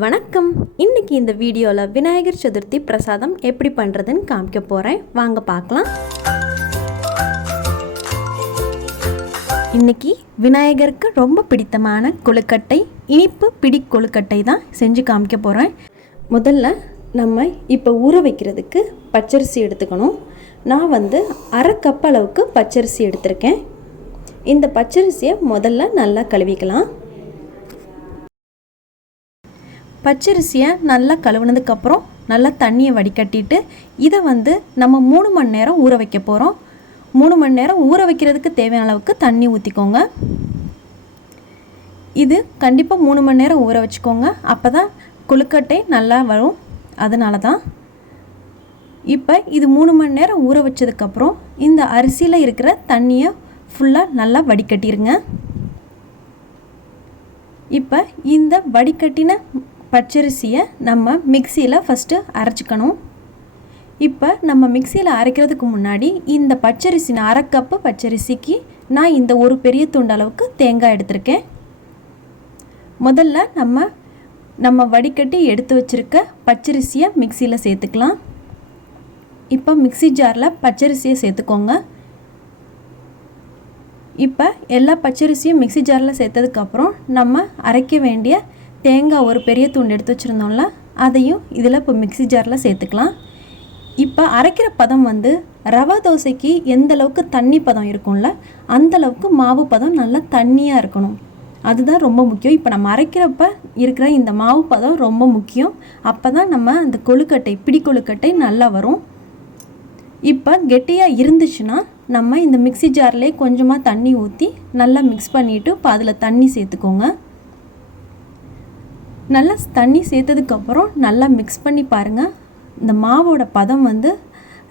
வணக்கம். இன்றைக்கி இந்த வீடியோவில் விநாயகர் சதுர்த்தி பிரசாதம் எப்படி பண்ணுறதுன்னு காமிக்க போகிறேன். வாங்க பார்க்கலாம். இன்றைக்கி விநாயகருக்கு ரொம்ப பிடித்தமான கொழுக்கட்டை, இனிப்பு பிடி கொழுக்கட்டை தான் செஞ்சு காமிக்க போகிறேன். முதல்ல நம்ம இப்போ ஊற வைக்கிறதுக்கு பச்சரிசி எடுத்துக்கணும். நான் அரை கப் அளவுக்கு பச்சரிசி எடுத்திருக்கேன். இந்த பச்சரிசியை முதல்ல நல்லா கழுவிக்கலாம். பச்சரிசியை நல்லா கழுவுனதுக்கப்புறம் நல்லா தண்ணியை வடிகட்டிட்டு இதை நம்ம 3 மணி நேரம் ஊற வைக்க போகிறோம். 3 மணி நேரம் ஊற வைக்கிறதுக்கு தேவையான அளவுக்கு தண்ணி ஊற்றிக்கோங்க. இது கண்டிப்பாக 3 மணி நேரம் ஊற வச்சுக்கோங்க. அப்போ தான் கொழுக்கட்டை நல்லா வரும். அதனால தான் இப்போ இது 3 மணி நேரம் ஊற வச்சதுக்கப்புறம் இந்த அரிசியில் இருக்கிற தண்ணியை ஃபுல்லாக நல்லா வடிகட்டிடுங்க. இப்போ இந்த வடிகட்டின பச்சரிசியை நம்ம மிக்சியில் ஃபஸ்ட்டு அரைச்சிக்கணும். இப்போ நம்ம மிக்சியில் அரைக்கிறதுக்கு முன்னாடி இந்த பச்சரிசி, அரை கப்பு பச்சரிசிக்கு நான் இந்த ஒரு பெரிய துண்டு அளவுக்கு தேங்காய் எடுத்திருக்கேன். முதல்ல நம்ம வடிகட்டி எடுத்து வச்சுருக்க பச்சரிசியை மிக்சியில் சேர்த்துக்கலாம். இப்போ மிக்சி ஜாரில் பச்சரிசியை சேர்த்துக்கோங்க. இப்போ எல்லா பச்சரிசியும் மிக்சி ஜாரில் சேர்த்ததுக்கப்புறம் நம்ம அரைக்க வேண்டிய தேங்காய் ஒரு பெரிய துண்டு எடுத்து வச்சுருந்தோம்ல, அதையும் இதில் இப்போ மிக்சி ஜாரில் சேர்த்துக்கலாம். இப்போ அரைக்கிற பதம் ரவா தோசைக்கு எந்த அளவுக்கு தண்ணி பதம் இருக்கும்ல, அந்தளவுக்கு மாவு பதம் நல்லா தண்ணியாக இருக்கணும். அதுதான் ரொம்ப முக்கியம். இப்போ நம்ம அரைக்கிறப்ப இருக்கிற இந்த மாவு பதம் ரொம்ப முக்கியம். அப்போ தான் நம்ம அந்த கொழுக்கட்டை, பிடி கொழுக்கட்டை நல்லா வரும். இப்போ கெட்டியாக இருந்துச்சுன்னா நம்ம இந்த மிக்சி ஜார்லேயே கொஞ்சமாக தண்ணி ஊற்றி நல்லா மிக்ஸ் பண்ணிவிட்டு இப்போ அதில் தண்ணி சேர்த்துக்கோங்க. நல்லா தண்ணி சேர்த்ததுக்கப்புறம் நல்லா மிக்ஸ் பண்ணி பாருங்கள். இந்த மாவோட பதம்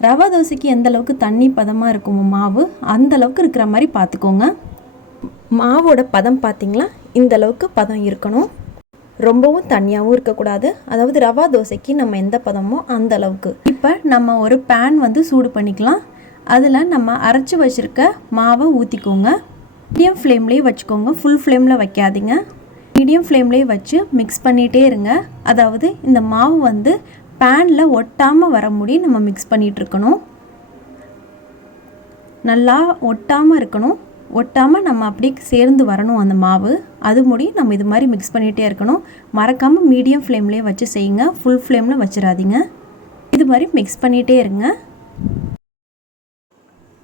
ரவா தோசைக்கு எந்த அளவுக்கு தண்ணி பதமாக இருக்கும் மாவு, அந்தளவுக்கு இருக்கிற மாதிரி பார்த்துக்கோங்க. மாவோட பதம் பார்த்திங்களா, இந்த அளவுக்கு பதம் இருக்கணும். ரொம்பவும் தண்ணியாகவும் இருக்கக்கூடாது. அதாவது ரவா தோசைக்கு நம்ம எந்த பதமோ அந்த அளவுக்கு. இப்போ நம்ம ஒரு பேன் சூடு பண்ணிக்கலாம். அதில் நம்ம அரைச்சி வச்சுருக்க மாவை ஊற்றிக்கோங்க. மீடியம் ஃப்ளேம்லேயே வச்சுக்கோங்க, ஃபுல் ஃப்ளேமில் வைக்காதீங்க. மீடியம் ஃப்ளேம்லேயே வச்சு மிக்ஸ் பண்ணிகிட்டே இருங்க. அதாவது இந்த மாவு பேனில் ஒட்டாமல் வர முடி நம்ம மிக்ஸ் பண்ணிகிட்ருக்கணும். நல்லா ஒட்டாமல் இருக்கணும். ஒட்டாமல் நம்ம அப்படியே சேர்ந்து வரணும் அந்த மாவு. அது முடி நம்ம இது மாதிரி மிக்ஸ் பண்ணிகிட்டே இருக்கணும். மறக்காமல் மீடியம் ஃப்ளேம்லேயே வச்சு செய்யுங்க, ஃபுல் ஃப்ளேமில் வச்சிடாதீங்க. இது மாதிரி மிக்ஸ் பண்ணிகிட்டே இருங்க.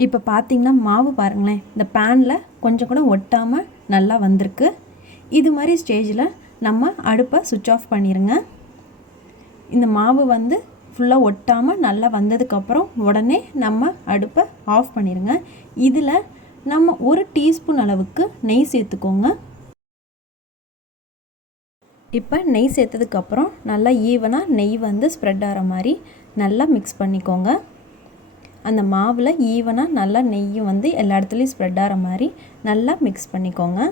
இப்போ பார்த்திங்கன்னா மாவு பாருங்களேன், இந்த பேனில் கொஞ்சம் கூட ஒட்டாமல் நல்லா வந்திருக்கு. இது மாதிரி ஸ்டேஜில் நம்ம அடுப்பை சுவிட்ச் ஆஃப் பண்ணிடுங்க. இந்த மாவு ஃபுல்லாக ஒட்டாமல் நல்லா வந்ததுக்கப்புறம் உடனே நம்ம அடுப்பை ஆஃப் பண்ணிடுங்க. இதில் நம்ம 1 டீஸ்பூன் அளவுக்கு நெய் சேர்த்துக்கோங்க. இப்போ நெய் சேர்த்ததுக்கப்புறம் நல்லா ஈவனாக நெய் ஸ்ப்ரெட் ஆகிற மாதிரி நல்லா மிக்ஸ் பண்ணிக்கோங்க. அந்த மாவில் ஈவனாக நல்லா நெய்யும் எல்லா இடத்துலையும் ஸ்ப்ரெட் ஆகிற மாதிரி நல்லா மிக்ஸ் பண்ணிக்கோங்க.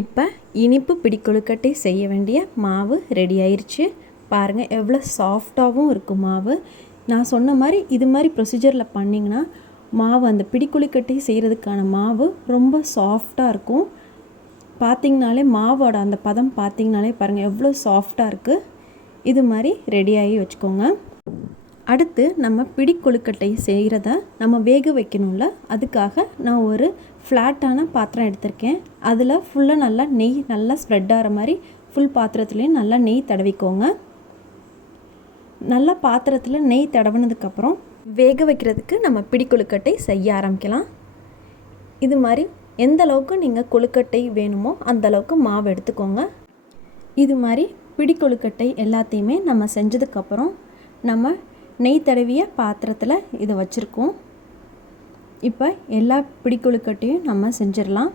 இப்போ இனிப்பு பிடி கொழுக்கட்டை செய்ய வேண்டிய மாவு ரெடி ஆயிடுச்சு. பாருங்கள் எவ்வளோ சாஃப்டாகவும் இருக்கும் மாவு. நான் சொன்ன மாதிரி இது மாதிரி ப்ரொசீஜரில் பண்ணிங்கன்னா மாவு அந்த பிடி கொழுக்கட்டை செய்கிறதுக்கான மாவு ரொம்ப சாஃப்டாக இருக்கும். பார்த்திங்கனாலே மாவோட அந்த பதம் பார்த்திங்கனாலே பாருங்கள் எவ்வளோ சாஃப்டாக இருக்குது. இது மாதிரி ரெடியாகி வச்சுக்கோங்க. அடுத்து நம்ம பிடி கொழுக்கட்டை செய்கிறத நம்ம வேக வைக்கணும்ல, அதுக்காக நான் ஒரு ஃப்ளாட்டான பாத்திரம் எடுத்திருக்கேன். அதில் ஃபுல்லாக நல்லா நெய் நல்லா ஸ்ப்ரெட் ஆகிற மாதிரி ஃபுல் பாத்திரத்துலேயும் நல்லா நெய் தடவிக்கோங்க. நல்லா பாத்திரத்தில் நெய் தடவினதுக்கப்புறம் வேக வைக்கிறதுக்கு நம்ம பிடி கொழுக்கட்டை செய்ய ஆரம்பிக்கலாம். இது மாதிரி எந்த அளவுக்கு நீங்கள் கொழுக்கட்டை வேணுமோ அந்தளவுக்கு மாவு எடுத்துக்கோங்க. இது மாதிரி பிடி கொழுக்கட்டை எல்லாத்தையுமே நம்ம செஞ்சதுக்கப்புறம் நம்ம நெய் தடவிய பாத்திரத்தில் இதை வச்சுருக்கோம். இப்போ எல்லா பிடி கொழுக்கட்டையும் நம்ம செஞ்சிடலாம்.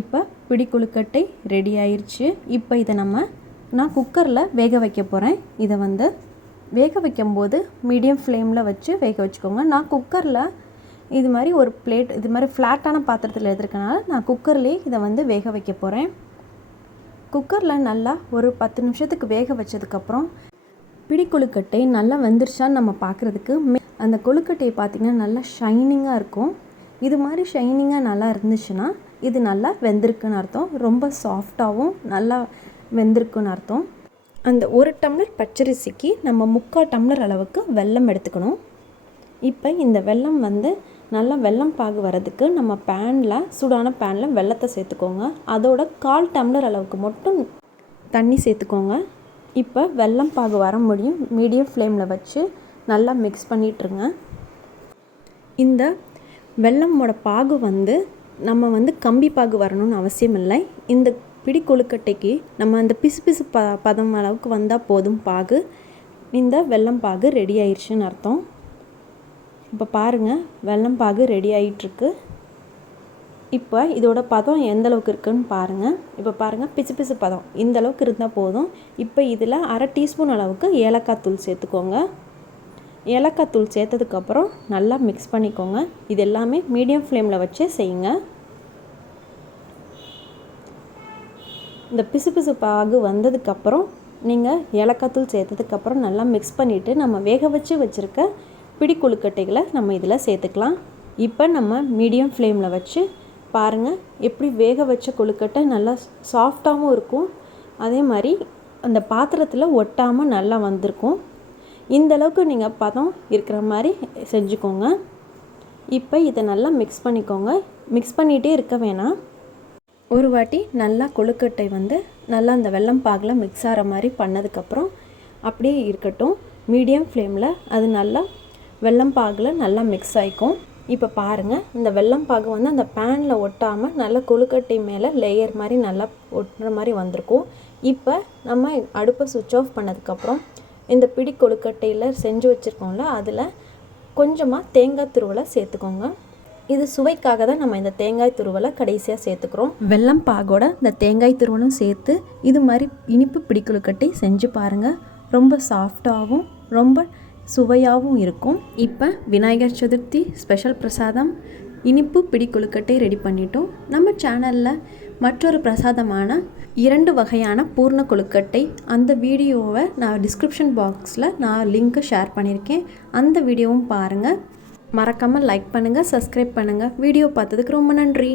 இப்போ பிடி கொழுக்கட்டை ரெடி ஆயிடுச்சு. இப்போ இதை நான் குக்கரில் வேக வைக்க போகிறேன். இதை வேக வைக்கும்போது மீடியம் ஃப்ளேமில் வச்சு வேக வச்சுக்கோங்க. நான் குக்கரில் இது மாதிரி ஒரு பிளேட், இது மாதிரி ஃப்ளாட்டான பாத்திரத்தில் எடுத்துருக்கனால நான் குக்கர்லேயே இதை வேக வைக்க போகிறேன். குக்கரில் நல்லா ஒரு 10 நிமிஷத்துக்கு வேக வச்சதுக்கப்புறம் பிடி கொழுக்கட்டை நல்லா வெந்துருச்சான்னு நம்ம பார்க்குறதுக்கு அந்த கொழுக்கட்டையை பார்த்திங்கன்னா நல்லா ஷைனிங்காக இருக்கும். இது மாதிரி ஷைனிங்காக நல்லா இருந்துச்சுன்னா இது நல்லா வெந்திருக்குன்னு அர்த்தம். ரொம்ப சாஃப்டாகவும் நல்லா வெந்திருக்குன்னு அர்த்தம். அந்த 1 டம்ளர் பச்சரிசிக்கு நம்ம 3/4 டம்ளர் அளவுக்கு வெல்லம் எடுத்துக்கணும். இப்போ இந்த வெல்லம் நல்லா வெல்லம் பாகு வரதுக்கு நம்ம சூடான பேனில் வெல்லத்தை சேர்த்துக்கோங்க. அதோட 1/4 டம்ளர் அளவுக்கு மட்டும் தண்ணி சேர்த்துக்கோங்க. இப்போ வெல்லம் பாகு வர முடியும் மீடியம் ஃப்ளேமில் வச்சு நல்லா மிக்ஸ் பண்ணிட்டுருங்க. இந்த வெல்லமோட பாகு நம்ம கம்பி பாகு வரணும்னு அவசியம் இல்லை. இந்த பிடி கொழுக்கட்டைக்கு நம்ம அந்த பிசு பதம் அளவுக்கு வந்தால் போதும் பாகு. இந்த வெல்லம் பாகு ரெடி ஆயிடுச்சுன்னு அர்த்தம். இப்போ பாருங்கள், வெல்லம் பாகு ரெடி ஆகிட்டுருக்கு. இப்போ இதோட பதம் எந்த அளவுக்கு இருக்குதுன்னு பாருங்கள். இப்போ பாருங்கள், பிசு பதம் இந்த அளவுக்கு இருந்தால் போதும். இப்போ இதில் 1/2 டீஸ்பூன் அளவுக்கு ஏலக்காய் தூள் சேர்த்துக்கோங்க. ஏலக்காய் தூள் சேர்த்ததுக்கப்புறம் நல்லா மிக்ஸ் பண்ணிக்கோங்க. இது எல்லாமே மீடியம் ஃப்ளேமில் வச்சே செய்யுங்க. இந்த பிசு பாகு வந்ததுக்கப்புறம் நீங்கள் ஏலக்காய் தூள் சேர்த்ததுக்கப்புறம் நல்லா மிக்ஸ் பண்ணிவிட்டு நம்ம வேக வச்சுருக்க பிடி கொழுக்கட்டைகளை நம்ம இதில் சேர்த்துக்கலாம். இப்போ நம்ம மீடியம் ஃப்ளேமில் வச்சு பாருங்கள், எப்படி வேக வச்ச கொழுக்கட்டை நல்லா சாஃப்டாகவும் இருக்கும், அதே மாதிரி அந்த பாத்திரத்தில் ஒட்டாமல் நல்லா வந்திருக்கும். இந்த அளவுக்கு நீங்கள் பதம் இருக்கிற மாதிரி செஞ்சுக்கோங்க. இப்போ இதை நல்லா மிக்ஸ் பண்ணிக்கோங்க. மிக்ஸ் பண்ணிகிட்டே இருக்க வேணாம். ஒரு வாட்டி நல்லா கொழுக்கட்டை நல்லா அந்த வெல்லம் பாகில் மிக்ஸ் ஆகிற மாதிரி பண்ணதுக்கப்புறம் அப்படியே இருக்கட்டும். மீடியம் ஃப்ளேமில் அது நல்லா வெல்லம் பாகில் நல்லா மிக்ஸ் ஆகிக்கும். இப்போ பாருங்கள், இந்த வெல்லம் பாகு அந்த பேனில் ஒட்டாமல் நல்லா கொழுக்கட்டை மேலே லேயர் மாதிரி நல்லா ஒட்டுற மாதிரி வந்திருக்கும். இப்போ நம்ம அடுப்பை சுவிட்ச் ஆஃப் பண்ணதுக்கப்புறம் இந்த பிடி கொழுக்கட்டையில் செஞ்சு வச்சுருக்கோம்ல, அதில் கொஞ்சமாக தேங்காய் துருவலை சேர்த்துக்கோங்க. இது சுவைக்காக தான் நம்ம இந்த தேங்காய் துருவலை கடைசியாக சேர்த்துக்கிறோம். வெல்லம் பாகோட இந்த தேங்காய் துருவலும் சேர்த்து இது மாதிரி இனிப்பு பிடி கொழுக்கட்டை செஞ்சு பாருங்கள். ரொம்ப சாஃப்டாகவும் ரொம்ப சுவையாகவும் இருக்கும். இப்போ விநாயகர் சதுர்த்தி ஸ்பெஷல் பிரசாதம் இனிப்பு பிடி கொழுக்கட்டை ரெடி பண்ணிட்டோம். நம்ம சேனலில் மற்றொரு பிரசாதமான 2 வகையான பூர்ண கொழுக்கட்டை அந்த வீடியோவை நான் டிஸ்கிரிப்ஷன் பாக்ஸில் நான் லிங்க்கை ஷேர் பண்ணியிருக்கேன். அந்த வீடியோவும் பாருங்கள். மறக்காமல் லைக் பண்ணுங்கள், சப்ஸ்கிரைப் பண்ணுங்கள். வீடியோ பார்த்ததுக்கு ரொம்ப நன்றி.